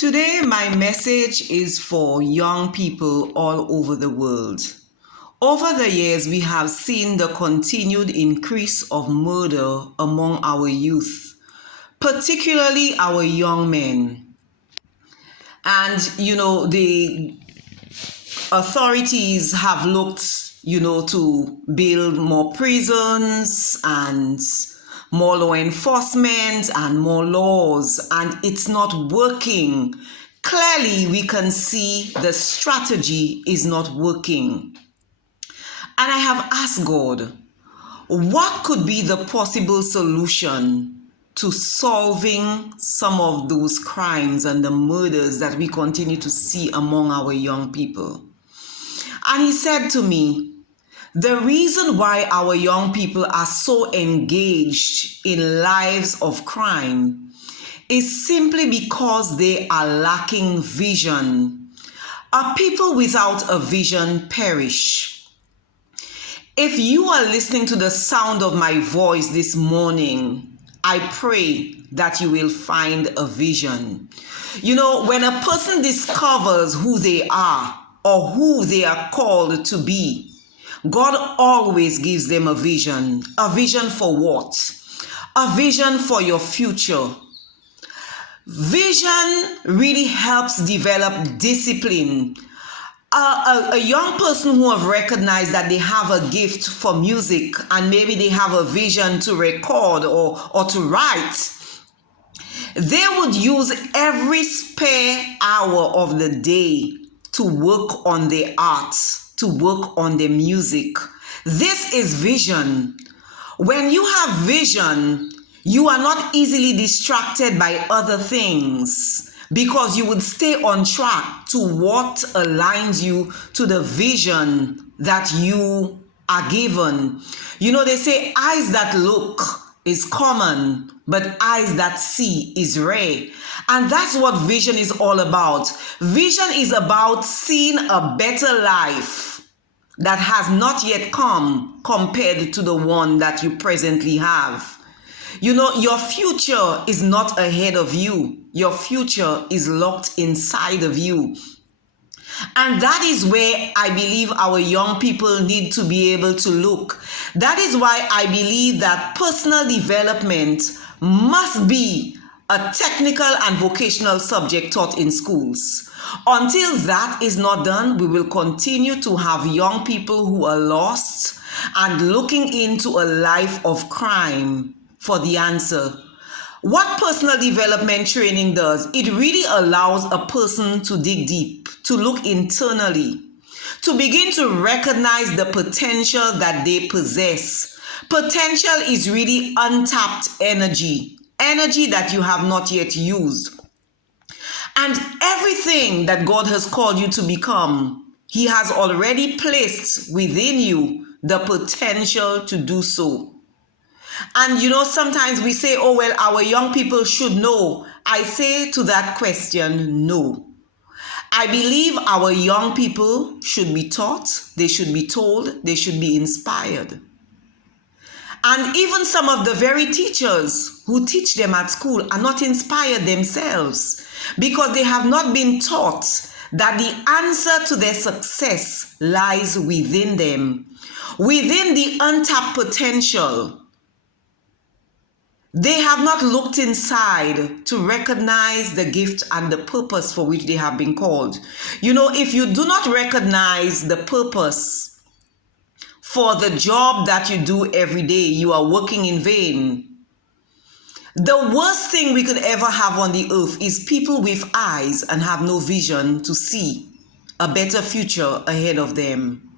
Today, my message is for young people all over the world. Over the years, we have seen the continued increase of murder among our youth, particularly our young men. And, the authorities have looked, to build more prisons and more law enforcement and more laws, and it's not working. Clearly, we can see the strategy is not working. And I have asked God, what could be the possible solution to solving some of those crimes and the murders that we continue to see among our young people? And he said to me, the reason why our young people are so engaged in lives of crime is simply because they are lacking vision. A people without a vision perish. If you are listening to the sound of my voice this morning, I pray that you will find a vision. When a person discovers who they are or who they are called to be, God always gives them a vision. A vision for what? A vision for your future. Vision really helps develop discipline. A young person who have recognized that they have a gift for music and maybe they have a vision to record or to write, they would use every spare hour of the day to work on their art, to work on their music. This is vision. When you have vision, you are not easily distracted by other things because you would stay on track to what aligns you to the vision that you are given. They say eyes that look is common, but eyes that see is rare. And that's what vision is all about. Vision is about seeing a better life that has not yet come compared to the one that you presently have. Your future is not ahead of you. Your future is locked inside of you. And that is where I believe our young people need to be able to look. That is why I believe that personal development must be a technical and vocational subject taught in schools. Until that is not done, we will continue to have young people who are lost and looking into a life of crime for the answer. What personal development training does, it really allows a person to dig deep, to look internally, to begin to recognize the potential that they possess. Potential is really untapped energy that you have not yet used. And everything that God has called you to become, He has already placed within you the potential to do so. And sometimes we say, oh, well, our young people should know. I say to that question, no. I believe our young people should be taught, they should be told, they should be inspired. And even some of the very teachers who teach them at school are not inspired themselves because they have not been taught that the answer to their success lies within them, within the untapped potential. They have not looked inside to recognize the gift and the purpose for which they have been called. If you do not recognize the purpose for the job that you do every day, you are working in vain. The worst thing we could ever have on the earth is people with eyes and have no vision to see a better future ahead of them.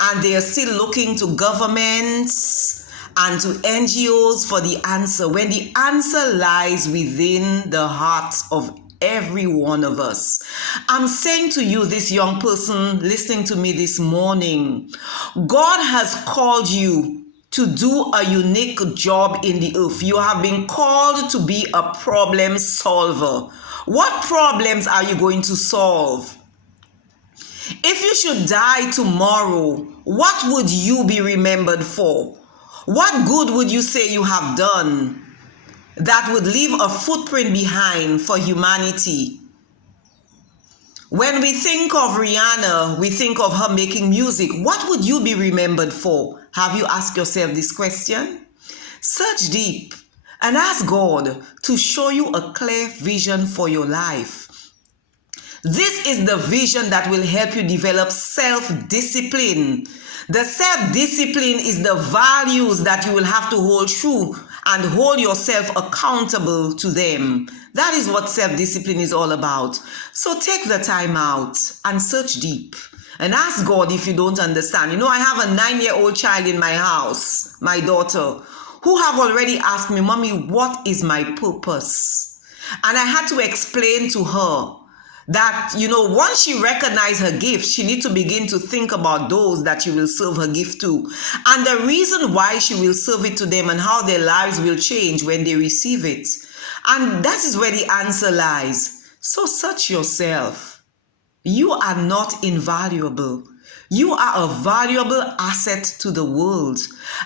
And they are still looking to governments and to NGOs for the answer, when the answer lies within the hearts of every one of us. I'm saying to you, this young person listening to me this morning, God has called you to do a unique job in the earth. You have been called to be a problem solver. What problems are you going to solve? If you should die tomorrow, what would you be remembered for? What good would you say you have done that would leave a footprint behind for humanity? When we think of Rihanna, we think of her making music. What would you be remembered for? Have you asked yourself this question? Search deep and ask God to show you a clear vision for your life. This is the vision that will help you develop self-discipline. The self-discipline is the values that you will have to hold true and hold yourself accountable to them. That is what self-discipline is all about. So take the time out and search deep and ask God if you don't understand. You know, I have a 9-year-old child in my house, my daughter, who have already asked me, Mommy, what is my purpose? And I had to explain to her that, you know, once she recognizes her gift, she needs to begin to think about those that she will serve her gift to. And the reason why she will serve it to them and how their lives will change when they receive it. And that is where the answer lies. So search yourself. You are not invaluable. You are a valuable asset to the world.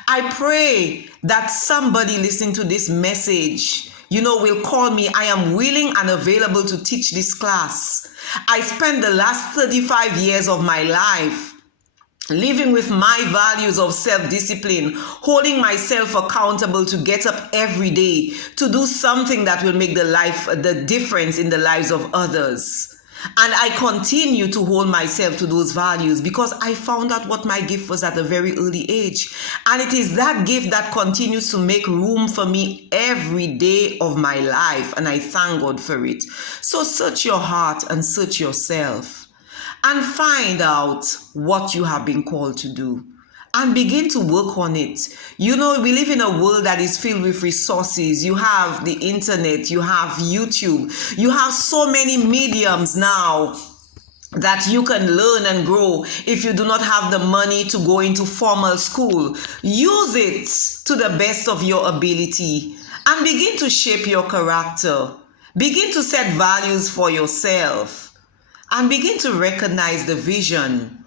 I pray that somebody listening to this message, you know, will call me. I am willing and available to teach this class. I spent the last 35 years of my life living with my values of self-discipline, holding myself accountable to get up every day, to do something that will make the difference in the lives of others. And I continue to hold myself to those values because I found out what my gift was at a very early age. And it is that gift that continues to make room for me every day of my life. And I thank God for it. So search your heart and search yourself and find out what you have been called to do. And begin to work on it. You know, we live in a world that is filled with resources. You have the internet, you have YouTube, you have so many mediums now that you can learn and grow. If you do not have the money to go into formal school, use it to the best of your ability and begin to shape your character. Begin to set values for yourself and begin to recognize the vision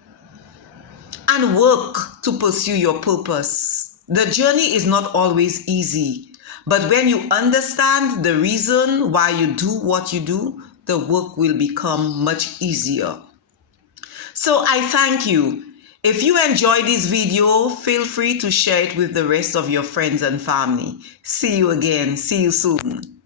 and work to pursue your purpose. The journey is not always easy, but when you understand the reason why you do what you do, the work will become much easier. So I thank you. If you enjoyed this video, feel free to share it with the rest of your friends and family. See you again. See you soon.